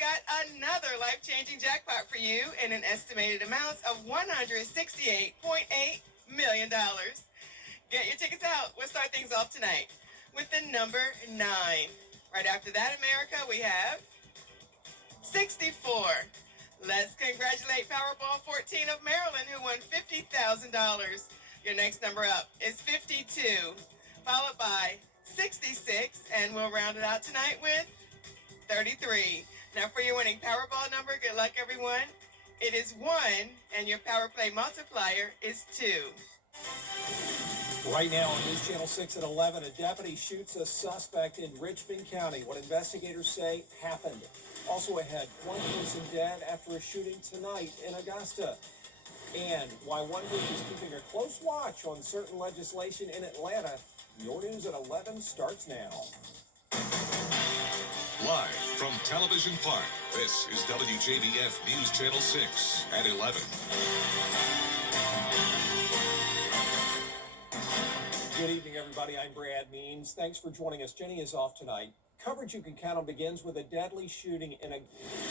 got another life-changing jackpot for you in an estimated amount of $168.8 million. Get your tickets out. We'll start things off tonight with the number 9. Right after that, America, we have 64. Let's congratulate Powerball 14 of Maryland, who won $50,000. Your next number up is 52, followed by 66, and we'll round it out tonight with 33. Now for your winning Powerball number, good luck, everyone. It is 1, and your Power Play multiplier is 2. Right now on News Channel 6 at 11, a deputy shoots a suspect in Richmond County. What investigators say happened. Also ahead, one person dead after a shooting tonight in Augusta. And why one group is keeping a close watch on certain legislation in Atlanta. Your news at 11 starts now. Live from Television Park, this is WJBF News Channel 6 at 11. Good evening, everybody. I'm Brad Means. Thanks for joining us. Jenny is off tonight. Coverage you can count on begins with a deadly shooting in a...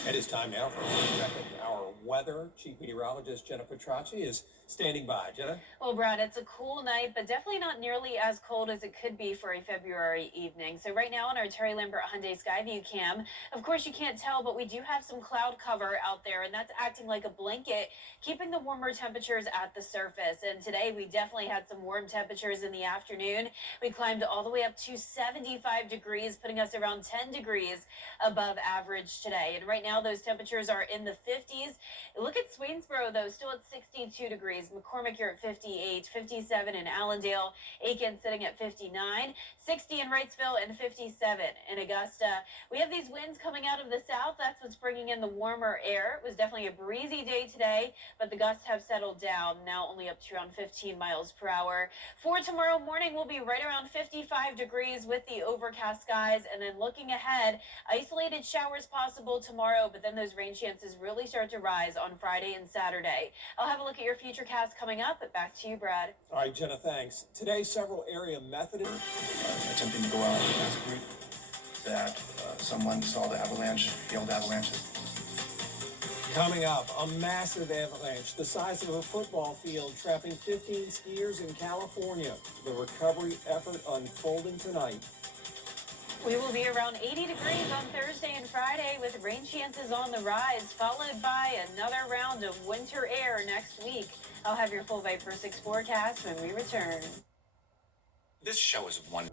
It is time now for a check of our weather. Chief Meteorologist Jenna Petracci is standing by. Jenna? Well, Brad, it's a cool night, but definitely not nearly as cold as it could be for a February evening. So right now on our Terry Lambert Hyundai Skyview cam, of course you can't tell, but we do have some cloud cover out there, and that's acting like a blanket, keeping the warmer temperatures at the surface. And today we definitely had some warm temperatures in the afternoon. We climbed all the way up to 75 degrees, putting us around 10 degrees above average today. And right now those temperatures are in the 50s. Look at Swainsboro, though, still at 62 degrees. McCormick, you're at 58, 57 in Allendale, Aiken sitting at 59, 60 in Wrightsville, and 57 in Augusta. We have these winds coming out of the south. That's what's bringing in the warmer air. It was definitely a breezy day today, but the gusts have settled down, now only up to around 15 miles per hour. For tomorrow morning, we'll be right around 55 degrees with the overcast skies, and then looking ahead, isolated showers possible tomorrow, but then those rain chances really start to rise on Friday and Saturday. I'll have a look at your future cast coming up, but back to you, Brad. All right, Jenna, thanks. Today, several area Methodists attempting to go out and ask a group that someone saw the avalanche, hailed avalanches. Coming up, a massive avalanche the size of a football field trapping 15 skiers in California. The recovery effort unfolding tonight. We will be around 80 degrees on Thursday and Friday with rain chances on the rise, followed by another round of winter air next week. I'll have your full Viper 6 forecast when we return. This show is one.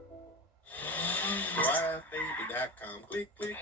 BradBaby.com. Click, click.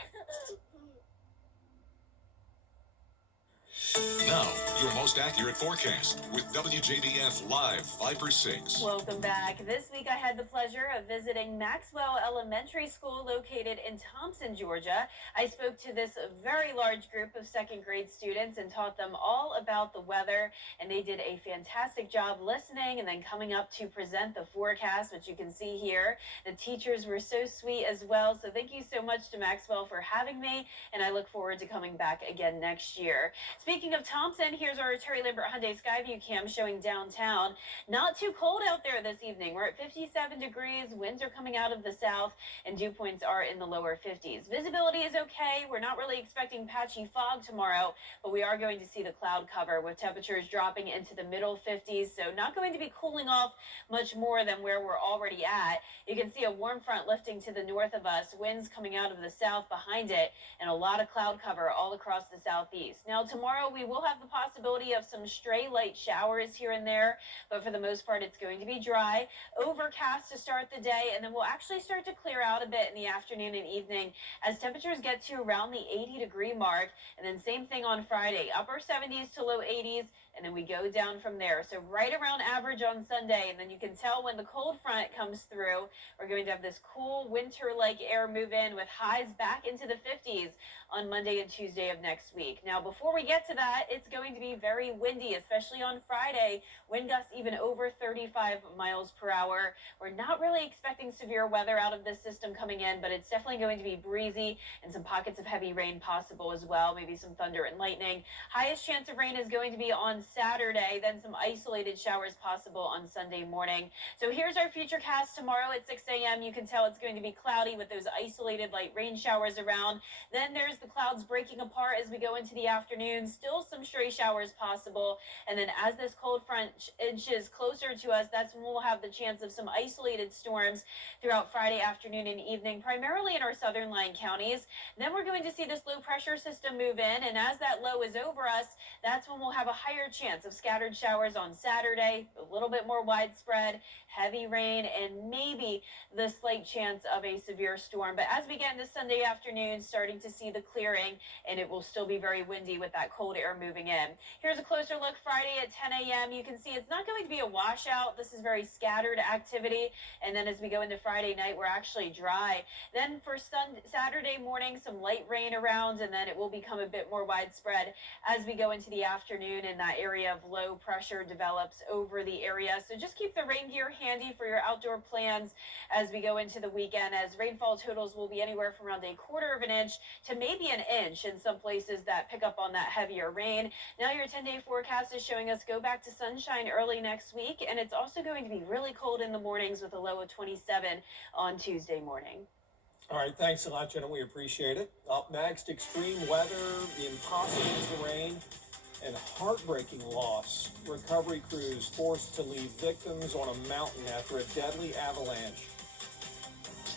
Now, your most accurate forecast with WJBF Live Viper 6. Welcome back. This week I had the pleasure of visiting Maxwell Elementary School located in Thompson, Georgia. I spoke to this very large group of second grade students and taught them all about the weather, and they did a fantastic job listening and then coming up to present the forecast, which you can see here. The teachers were so sweet as well, so thank you so much to Maxwell for having me, and I look forward to coming back again next year. Speaking of Thompson, here's our Terry Lambert Hyundai Skyview cam showing downtown. Not too cold out there this evening. We're at 57 degrees. Winds are coming out of the south, and dew points are in the lower 50s. Visibility is okay. We're not really expecting patchy fog tomorrow, but we are going to see the cloud cover with temperatures dropping into the middle 50s, so not going to be cooling off much more than where we're already at. You can see a warm front lifting to the north of us, winds coming out of the south behind it, and a lot of cloud cover all across the southeast. Now, tomorrow we will have the possibility of some stray light showers here and there, but for the most part it's going to be dry, overcast to start the day, and then we'll actually start to clear out a bit in the afternoon and evening as temperatures get to around the 80-degree mark. And then same thing on Friday, upper 70s to low 80s, and then we go down from there. So right around average on Sunday, and then you can tell when the cold front comes through, we're going to have this cool winter-like air move in with highs back into the 50s on Monday and Tuesday of next week. Now, before we get to that, it's going to be very very windy, especially on Friday. Wind gusts even over 35 miles per hour. We're not really expecting severe weather out of this system coming in, but it's definitely going to be breezy and some pockets of heavy rain possible as well, maybe some thunder and lightning. Highest chance of rain is going to be on Saturday, then some isolated showers possible on Sunday morning. So here's our futurecast tomorrow at 6 a.m. You can tell it's going to be cloudy with those isolated light rain showers around. Then there's the clouds breaking apart as we go into the afternoon. Still some stray showers possible. And then as this cold front inches closer to us, that's when we'll have the chance of some isolated storms throughout Friday afternoon and evening, primarily in our southern line counties. Then we're going to see this low pressure system move in. And as that low is over us, that's when we'll have a higher chance of scattered showers on Saturday, a little bit more widespread, heavy rain, and maybe the slight chance of a severe storm. But as we get into Sunday afternoon, starting to see the clearing, and it will still be very windy with that cold air moving in. Here's a closer look Friday at 10 a.m. You can see it's not going to be a washout. This is very scattered activity. And then as we go into Friday night, we're actually dry. Then for Saturday morning, some light rain around, and then it will become a bit more widespread as we go into the afternoon and that area of low pressure develops over the area. So just keep the rain gear handy for your outdoor plans as we go into the weekend, as rainfall totals will be anywhere from around 1/4 of an inch to maybe an inch in some places that pick up on that heavier rain. Now your 10-day forecast is showing us go back to sunshine early next week, and it's also going to be really cold in the mornings with a low of 27 on Tuesday morning. All right, thanks a lot, Jenna. We appreciate it. Up next, extreme weather, the impossible terrain, and heartbreaking loss. Recovery crews forced to leave victims on a mountain after a deadly avalanche.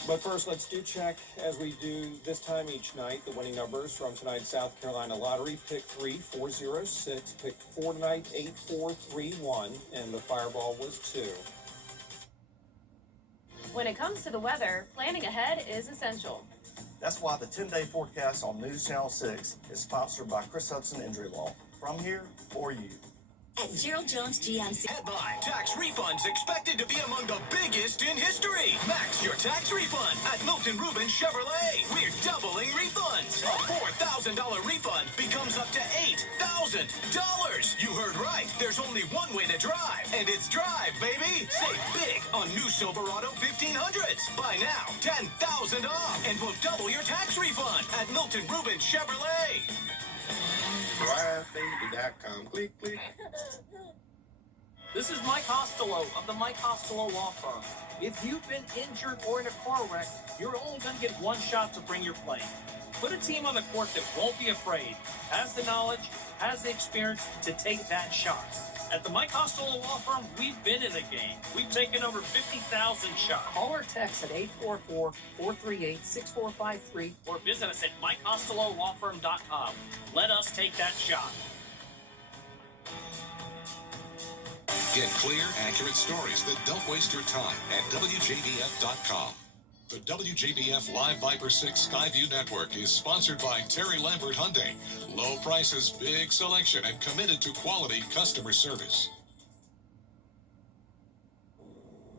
But first, let's do check, as we do this time each night, the winning numbers from tonight's South Carolina lottery. Pick 3, 406. Pick 4 tonight, 8431. And the fireball was 2. When it comes to the weather, planning ahead is essential. That's why the 10-day forecast on News Channel 6 is sponsored by Chris Hudson Injury Law. From here, for you. At Gerald Jones GMC. Headline: tax refunds expected to be among the biggest in history. Max your tax refund at Milton Rubin Chevrolet. We're doubling refunds. A $4,000 refund becomes up to $8,000. You heard right. There's only one way to drive, and it's drive, baby. Save big on new Silverado 1500s. Buy now, $10,000 off, and we'll double your tax refund at Milton Rubin Chevrolet. DriveBaby.com. Click, click. This is Mike Costello of the Mike Costello Law Firm. If you've been injured or in a car wreck, you're only going to get one shot to bring your claim. Put a team on the court that won't be afraid, has the knowledge, has the experience to take that shot. At the Mike Costello Law Firm, we've been in the game. We've taken over 50,000 shots. Call or text at 844-438-6453 or visit us at MikeCostelloLawFirm.com. Let us take that shot. Get clear, accurate stories that don't waste your time at WJBF.com. The WJBF Live Viper 6 Skyview Network is sponsored by Terry Lambert Hyundai. Low prices, big selection, and committed to quality customer service.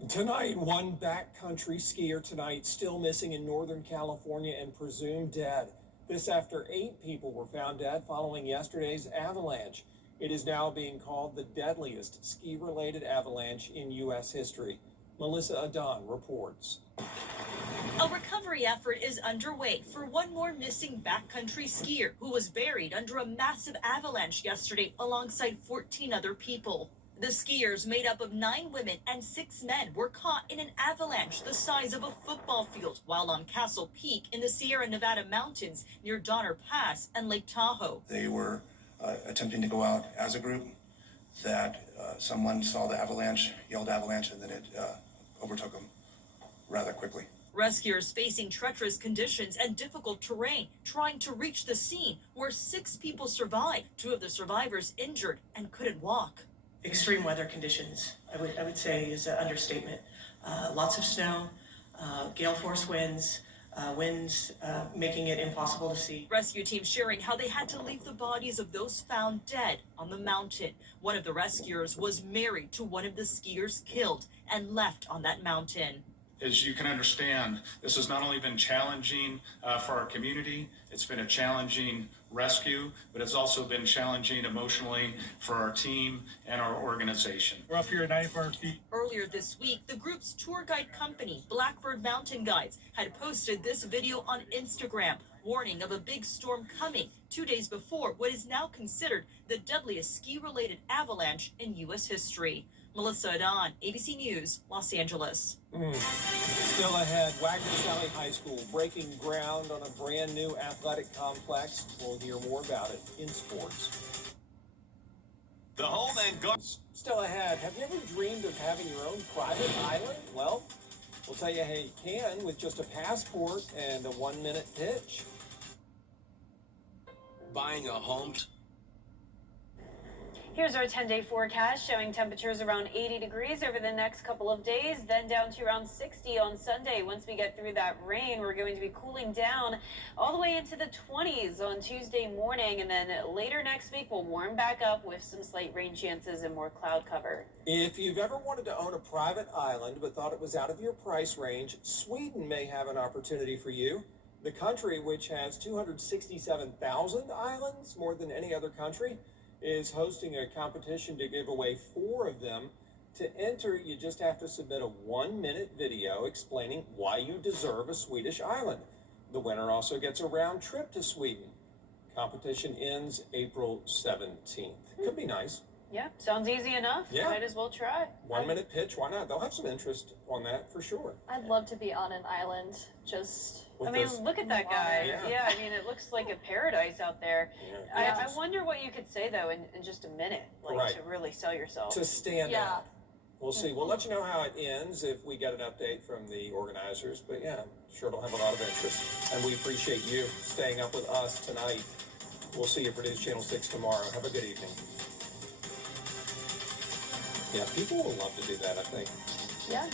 Tonight, one backcountry skier tonight still missing in Northern California and presumed dead. This after 8 people were found dead following yesterday's avalanche. It is now being called the deadliest ski-related avalanche in U.S. history. Melissa Adon reports. A recovery effort is underway for one more missing backcountry skier who was buried under a massive avalanche yesterday alongside 14 other people. The skiers, made up of 9 women and 6 men, were caught in an avalanche the size of a football field while on Castle Peak in the Sierra Nevada mountains near Donner Pass and Lake Tahoe. They were attempting to go out as a group. That someone saw the avalanche, yelled avalanche, and then it overtook them rather quickly. Rescuers facing treacherous conditions and difficult terrain, trying to reach the scene where 6 people survived. 2 of the survivors injured and couldn't walk. Extreme weather conditions, I would say, is an understatement. Lots of snow, gale force winds, making it impossible to see. Rescue teams sharing how they had to leave the bodies of those found dead on the mountain. One of the rescuers was married to one of the skiers killed and left on that mountain. As you can understand, this has not only been challenging for our community, it's been a challenging rescue, but it's also been challenging emotionally for our team and our organization. We're up here at 9,400 feet. Earlier this week, the group's tour guide company, Blackbird Mountain Guides, had posted this video on Instagram, warning of a big storm coming 2 days before what is now considered the deadliest ski-related avalanche in U.S. history. Melissa Adon, ABC News, Los Angeles. Still ahead, Wagner Valley High School breaking ground on a brand new athletic complex. We'll hear more about it in sports. The home and garden. Still ahead, have you ever dreamed of having your own private island? Well, we'll tell you how you can with just a passport and a 1-minute pitch. Buying a home. Here's our 10-day forecast showing temperatures around 80 degrees over the next couple of days, then down to around 60 on Sunday. Once we get through that rain, we're going to be cooling down all the way into the 20s on Tuesday morning, and then later next week we'll warm back up with some slight rain chances and more cloud cover. If you've ever wanted to own a private island but thought it was out of your price range, Sweden may have an opportunity for you. The country, which has 267,000 islands, more than any other country, is hosting a competition to give away 4 of them. To enter, you just have to submit a 1-minute video explaining why you deserve a Swedish island. The winner also gets a round trip to Sweden. Competition ends April 17th. Could be nice. Yeah, sounds easy enough. Yeah. Might as well try. 1-minute pitch, why not? They'll have some interest on that for sure. I'd love to be on an island, just... With I mean, those- look at that guy. Yeah. I mean, it looks like a paradise out there. Yeah, I wonder what you could say, though, in just a minute, like Right. to really sell yourself. to stand Yeah. out. We'll see. We'll let you know how it ends if we get an update from the organizers. But yeah, sure it'll have a lot of interest. And we appreciate you staying up with us tonight. We'll see you for News Channel 6 tomorrow. Have a good evening. Yeah, people will love to do that, I think. Yeah.